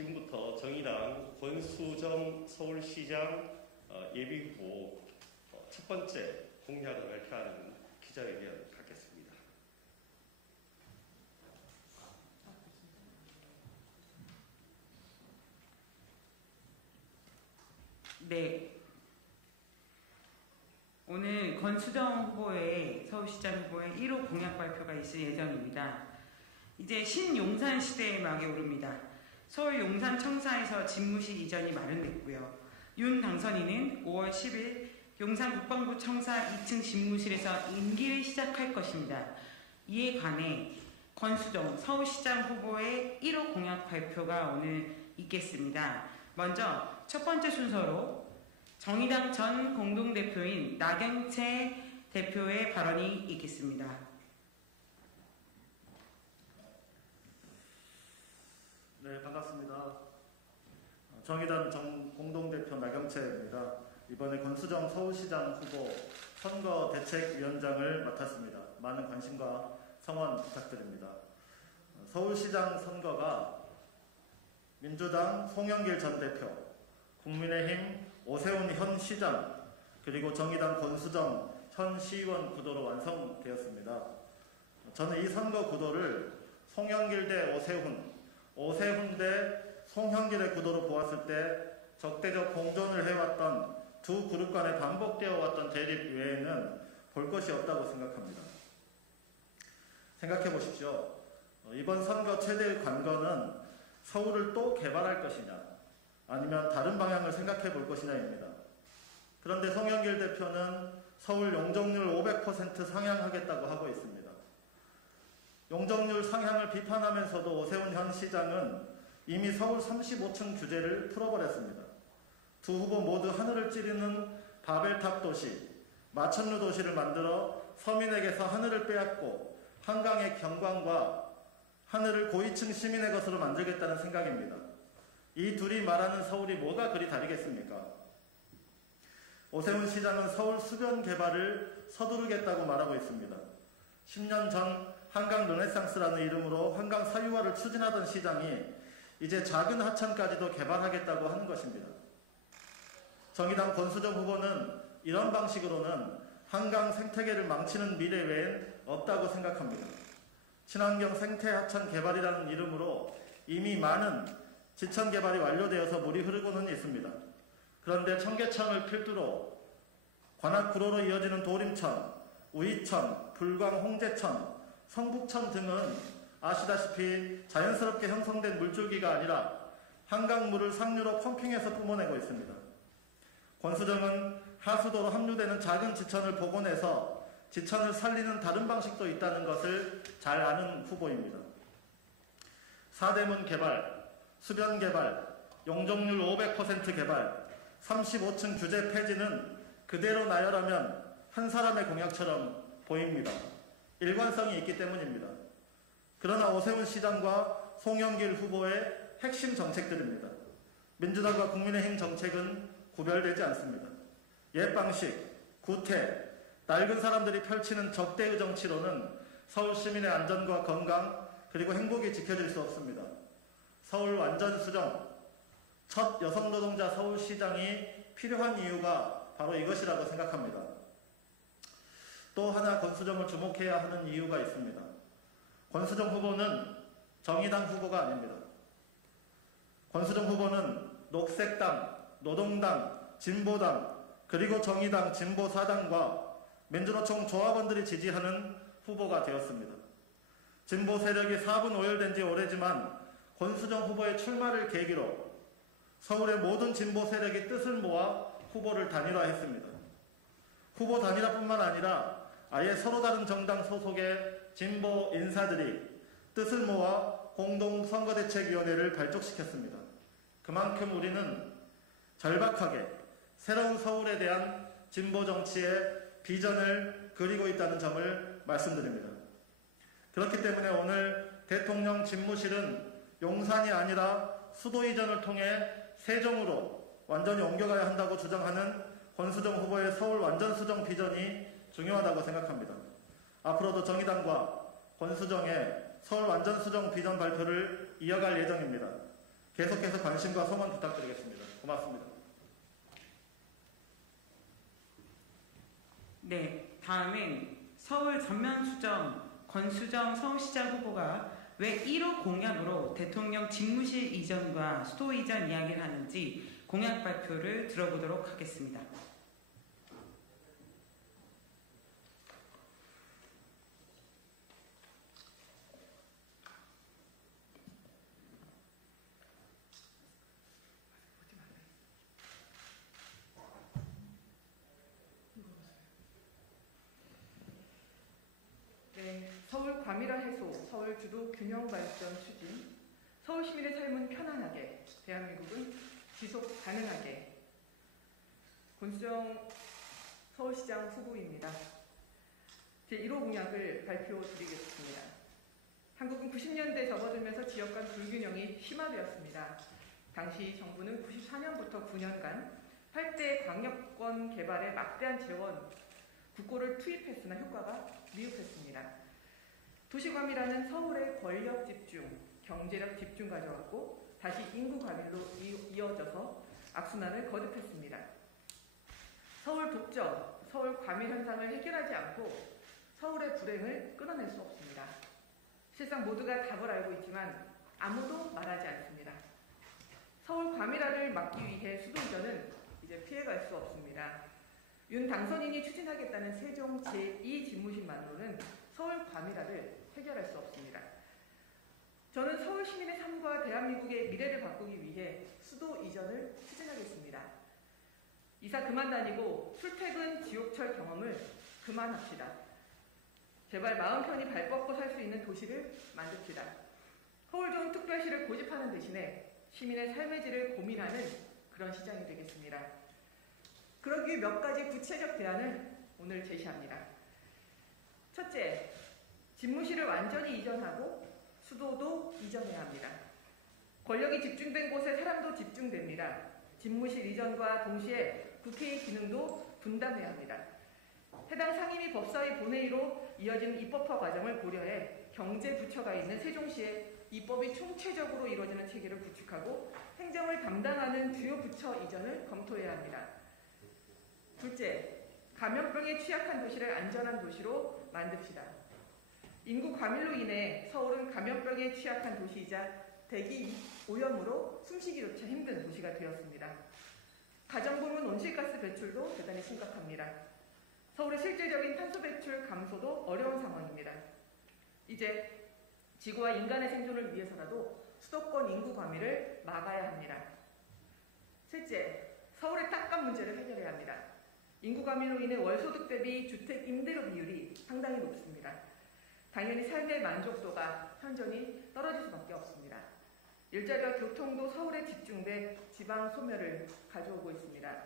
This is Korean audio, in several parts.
지금부터 정의당 권수정 서울시장 예비후보 첫 번째 공약을 발표하는 기자회견 갖겠습니다. 네. 오늘 권수정 후보의 서울시장 후보의 1호 공약 발표가 있을 예정입니다. 이제 신용산 시대의 막이 오릅니다. 서울 용산 청사에서 집무실 이전이 마련됐고요. 윤 당선인은 5월 10일 용산 국방부 청사 2층 집무실에서 임기를 시작할 것입니다. 이에 관해 권수정 서울시장 후보의 1호 공약 발표가 오늘 있겠습니다. 먼저 첫 번째 순서로 정의당 전 공동대표인 나경채 대표의 발언이 있겠습니다. 네, 반갑습니다. 정의당 전 공동대표 나경채입니다. 이번에 권수정 서울시장 후보 선거대책위원장을 맡았습니다. 많은 관심과 성원 부탁드립니다. 서울시장 선거가 민주당 송영길 전 대표, 국민의힘 오세훈 현 시장, 그리고 정의당 권수정 현 시의원 구도로 완성되었습니다. 저는 이 선거 구도를 송영길 대 오세훈, 오세훈 대 송영길의 구도로 보았을 때 적대적 공존을 해왔던 두 그룹 간에 반복되어 왔던 대립 외에는 볼 것이 없다고 생각합니다. 생각해 보십시오. 이번 선거 최대의 관건은 서울을 또 개발할 것이냐, 아니면 다른 방향을 생각해 볼 것이냐입니다. 그런데 송영길 대표는 서울 용적률 500% 상향하겠다고 하고 있습니다. 용적률 상향을 비판하면서도 오세훈 현 시장은 이미 서울 35층 규제를 풀어버렸습니다. 두 후보 모두 하늘을 찌르는 바벨탑 도시, 마천루 도시를 만들어 서민에게서 하늘을 빼앗고 한강의 경관과 하늘을 고위층 시민의 것으로 만들겠다는 생각입니다. 이 둘이 말하는 서울이 뭐가 그리 다르겠습니까? 오세훈 시장은 서울 수변 개발을 서두르겠다고 말하고 있습니다. 10년 전 한강 르네상스라는 이름으로 한강 사유화를 추진하던 시장이 이제 작은 하천까지도 개발하겠다고 하는 것입니다. 정의당 권수정 후보는 이런 방식으로는 한강 생태계를 망치는 미래 외엔 없다고 생각합니다. 친환경 생태하천 개발이라는 이름으로 이미 많은 지천 개발이 완료되어서 물이 흐르고는 있습니다. 그런데 청계천을 필두로 관악구로로 이어지는 도림천, 우이천, 불광 홍제천, 성북천 등은 아시다시피 자연스럽게 형성된 물줄기가 아니라 한강물을 상류로 펌핑해서 뿜어내고 있습니다. 권수정은 하수도로 합류되는 작은 지천을 복원해서 지천을 살리는 다른 방식도 있다는 것을 잘 아는 후보입니다. 사대문 개발, 수변 개발, 용적률 500% 개발, 35층 규제 폐지는 그대로 나열하면 한 사람의 공약처럼 보입니다. 일관성이 있기 때문입니다. 그러나 오세훈 시장과 송영길 후보의 핵심 정책들입니다. 민주당과 국민의힘 정책은 구별되지 않습니다. 옛 방식, 구태, 낡은 사람들이 펼치는 적대의 정치로는 서울 시민의 안전과 건강 그리고 행복이 지켜질 수 없습니다. 서울 완전 수정, 첫 여성 노동자 서울시장이 필요한 이유가 바로 이것이라고 생각합니다. 또 하나 권수정을 주목해야 하는 이유가 있습니다. 권수정 후보는 정의당 후보가 아닙니다. 권수정 후보는 녹색당, 노동당, 진보당, 그리고 정의당, 진보사당과 민주노총 조합원들이 지지하는 후보가 되었습니다. 진보 세력이 4분 오열된 지 오래지만 권수정 후보의 출마를 계기로 서울의 모든 진보 세력이 뜻을 모아 후보를 단일화했습니다. 후보 단일화뿐만 아니라 아예 서로 다른 정당 소속의 진보 인사들이 뜻을 모아 공동선거대책위원회를 발족시켰습니다. 그만큼 우리는 절박하게 새로운 서울에 대한 진보 정치의 비전을 그리고 있다는 점을 말씀드립니다. 그렇기 때문에 오늘 대통령 집무실은 용산이 아니라 수도 이전을 통해 세종으로 완전히 옮겨가야 한다고 주장하는 권수정 후보의 서울 완전 수정 비전이 중요하다고 생각합니다. 앞으로도 정의당과 권수정의 서울 완전 수정 비전 발표를 이어갈 예정입니다. 계속해서 관심과 소원 부탁드리겠습니다. 고맙습니다. 네, 다음은 서울 전면수정 권수정 서울시장 후보가 왜 1호 공약으로 대통령 집무실 이전과 수도 이전 이야기를 하는지 공약 발표를 들어보도록 하겠습니다. 네, 서울 과밀화 해소, 서울 주도 균형 발전 추진, 서울 시민의 삶은 편안하게, 대한민국은 지속 가능하게. 권수정 서울시장 후보입니다. 제1호 공약을 발표드리겠습니다. 한국은 90년대 접어들면서 지역 간 불균형이 심화되었습니다. 당시 정부는 94년부터 9년간 8대 광역권 개발에 막대한 재원, 국고를 투입했으나 효과가 미흡했습니다. 도시과밀화는 서울의 권력 집중, 경제력 집중 가져왔고 다시 인구 과밀로 이어져서 악순환을 거듭했습니다. 서울 독점, 서울 과밀 현상을 해결하지 않고 서울의 불행을 끊어낼 수 없습니다. 실상 모두가 답을 알고 있지만 아무도 말하지 않습니다. 서울 과밀화를 막기 위해 수도 이전은 이제 피해갈 수 없습니다. 윤 당선인이 추진하겠다는 세종 제2 집무실만으로는 서울 과밀화를 해결할 수 없습니다. 저는 서울 시민의 삶과 대한민국의 미래를 바꾸기 위해 수도 이전을 추진하겠습니다. 이사 그만 다니고 출퇴근 지옥철 경험을 그만합시다. 제발 마음 편히 발 뻗고 살 수 있는 도시를 만듭시다. 서울 좋은 특별시를 고집하는 대신에 시민의 삶의 질을 고민하는 그런 시장이 되겠습니다. 그러기 위해 몇 가지 구체적 대안을 오늘 제시합니다. 첫째, 집무실을 완전히 이전하고 수도도 이전해야 합니다. 권력이 집중된 곳에 사람도 집중됩니다. 집무실 이전과 동시에 국회의 기능도 분담해야 합니다. 해당 상임위 법사위 본회의로 이어지는 입법화 과정을 고려해 경제부처가 있는 세종시에 입법이 총체적으로 이루어지는 체계를 구축하고 행정을 담당하는 주요 부처 이전을 검토해야 합니다. 둘째, 감염병에 취약한 도시를 안전한 도시로 만듭시다. 인구 과밀로 인해 서울은 감염병에 취약한 도시이자 대기 오염으로 숨쉬기조차 힘든 도시가 되었습니다. 가정부문 온실가스 배출도 대단히 심각합니다. 서울의 실질적인 탄소 배출 감소도 어려운 상황입니다. 이제 지구와 인간의 생존을 위해서라도 수도권 인구 과밀을 막아야 합니다. 셋째, 서울의 땅값 문제를 해결해야 합니다. 인구 과밀로 인해 월소득 대비 주택 임대료 비율이 상당히 높습니다. 당연히 삶의 만족도가 현저히 떨어질 수밖에 없습니다. 일자리와 교통도 서울에 집중돼 지방 소멸을 가져오고 있습니다.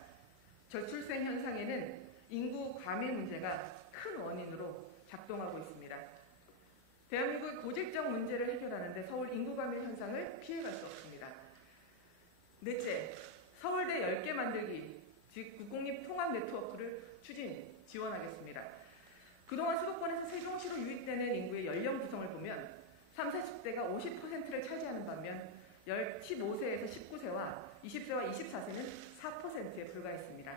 저출생 현상에는 인구 과밀 문제가 큰 원인으로 작동하고 있습니다. 대한민국의 고질적 문제를 해결하는데 서울 인구 과밀 현상을 피해갈 수 없습니다. 넷째, 서울대 10개 만들기, 즉 국공립 통합 네트워크를 지원하겠습니다. 그동안 수도권에서 세종시로 유입되는 인구의 연령 구성을 보면 30, 40대가 50%를 차지하는 반면 15세에서 19세와 20세와 24세는 4%에 불과했습니다.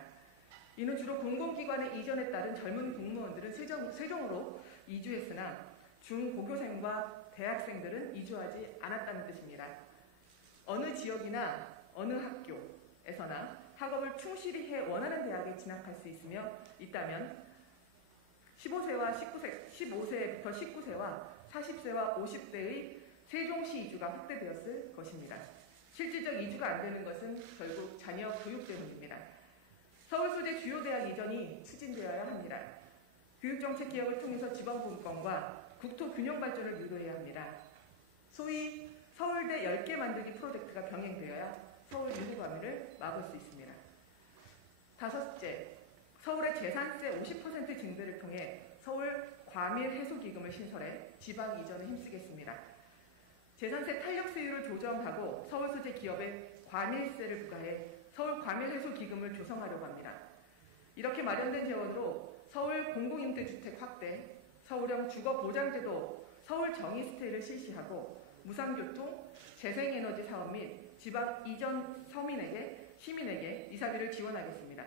이는 주로 공공기관의 이전에 따른 젊은 공무원들은 세종으로 이주했으나 중고교생과 대학생들은 이주하지 않았다는 뜻입니다. 어느 지역이나 어느 학교에서나 학업을 충실히 해 원하는 대학에 진학할 수 있다면 15세부터 19세와 40세와 50세의 세종시 이주가 확대되었을 것입니다. 실질적 이주가 안 되는 것은 결국 자녀 교육 때문입니다. 서울 소재 주요 대학 이전이 추진되어야 합니다. 교육정책 개혁을 통해서 지방분권과 국토 균형 발전을 유도해야 합니다. 소위 서울대 10개 만들기 프로젝트가 병행되어야 서울 인구 과밀을 막을 수 있습니다. 다섯째, 서울의 재산세 50% 증대를 통해 서울 과밀 해소 기금을 신설해 지방 이전에 힘쓰겠습니다. 재산세 탄력세율을 조정하고 서울 소재 기업에 과밀세를 부과해 서울 과밀 해소 기금을 조성하려고 합니다. 이렇게 마련된 재원으로 서울 공공임대주택 확대, 서울형 주거보장제도, 서울 정의스테이를 실시하고 무상교통, 재생에너지 사업 및 지방 이전 시민에게 이사비를 지원하겠습니다.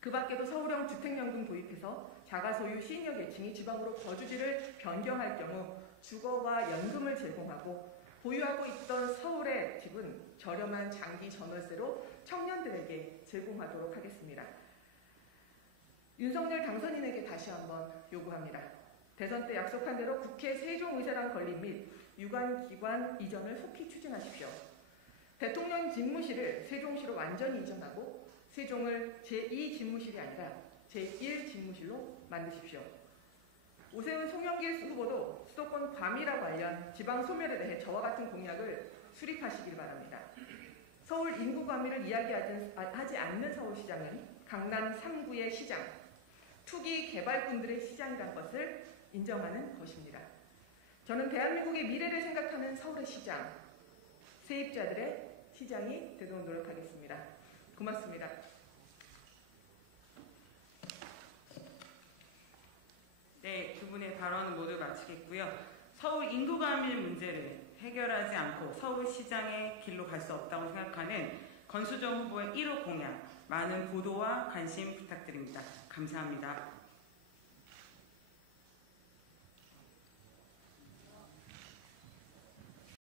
그 밖에도 서울형 주택연금 도입해서 자가소유 시니어 계층이 지방으로 거주지를 변경할 경우 주거와 연금을 제공하고 보유하고 있던 서울의 집은 저렴한 장기 전월세로 청년들에게 제공하도록 하겠습니다. 윤석열 당선인에게 다시 한번 요구합니다. 대선 때 약속한 대로 국회 세종의사당 건립 및 유관기관 이전을 속히 추진하십시오. 대통령 집무실을 세종시로 완전히 이전하고 세종을 제2집무실이 아니라 제1집무실로 만드십시오. 오세훈 송영길 후보도 수도권 과밀화 관련 지방 소멸에 대해 저와 같은 공약을 수립하시길 바랍니다. 서울 인구 과밀을 이야기하지 않는 서울시장은 강남 3구의 시장, 투기 개발꾼들의 시장이란 것을 인정하는 것입니다. 저는 대한민국의 미래를 생각하는 서울의 시장, 세입자들의 시장이 되도록 노력하겠습니다. 고맙습니다. 네, 두 분의 발언은 모두 마치겠고요. 서울 인구 과밀 문제를 해결하지 않고 서울시장의 길로 갈 수 없다고 생각하는 권수정 후보의 1호 공약, 많은 보도와 관심 부탁드립니다. 감사합니다.